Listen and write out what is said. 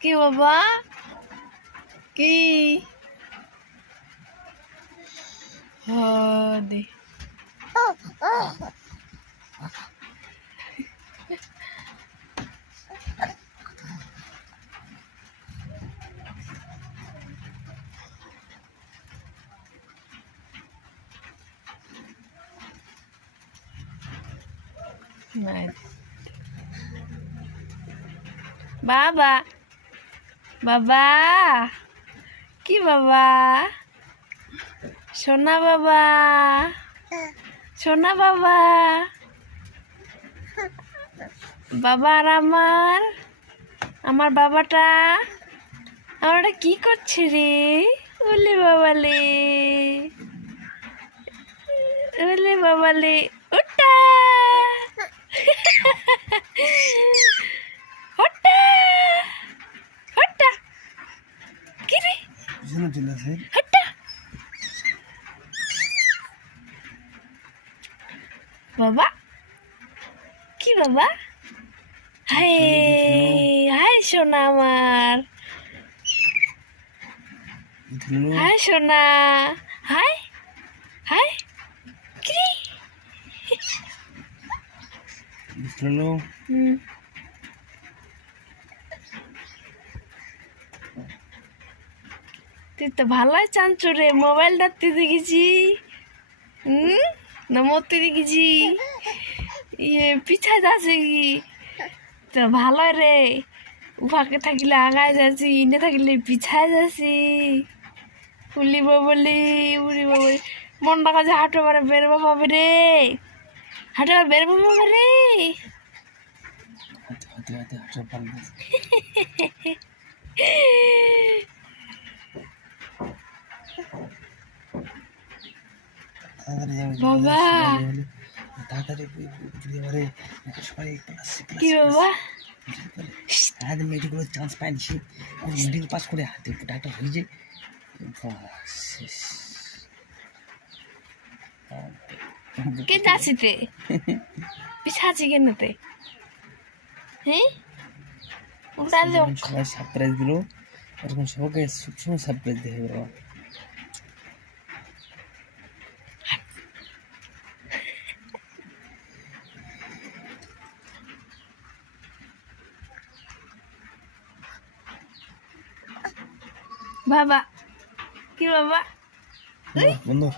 কি বাবা কি দে বাবা বাবা কি বাবা সোনা বাবা সোনা বাবা বাবা আর আমার বাবাটা আমারটা কি করছে রে ওলে বাবালে ওলে বাবালে ওটা ওটা ওটা কি রে ওটা বাবা কি বাবা হাই হাই সোনা আমার হাই সোনা হাই হাই কি তুই তো ভালোই চাঞ্চু রে মোবাইলটা তুই দেখেছি না মরতে দেখেছি পিছায় যাচ্ছে কি তো ভালোই রে উফাকে থাকিলে আগায় যাচ্ছি ইনে থাকিলে পিছায় যাচ্ছি উলি বাবলি উলি বাবলি মনটা কাছে হাঁটো পারে বেরোবো পাবে রে হাঁটো বেরোবো পাবে রে বাবা কি বাবা মেয়েটিগুলো চান্স পায়নি সে মিডিল পাস করে হাতে ডাক্তার হয়ে যায় কে যাচ্ছিতে পিছাছি কেনতে হ্যাঁ সবাই সারপ্রাইজ দিল এরকম সবাইকে সবসময় সারপ্রাইজ দেবে বাবা কি বাবা বন্ধু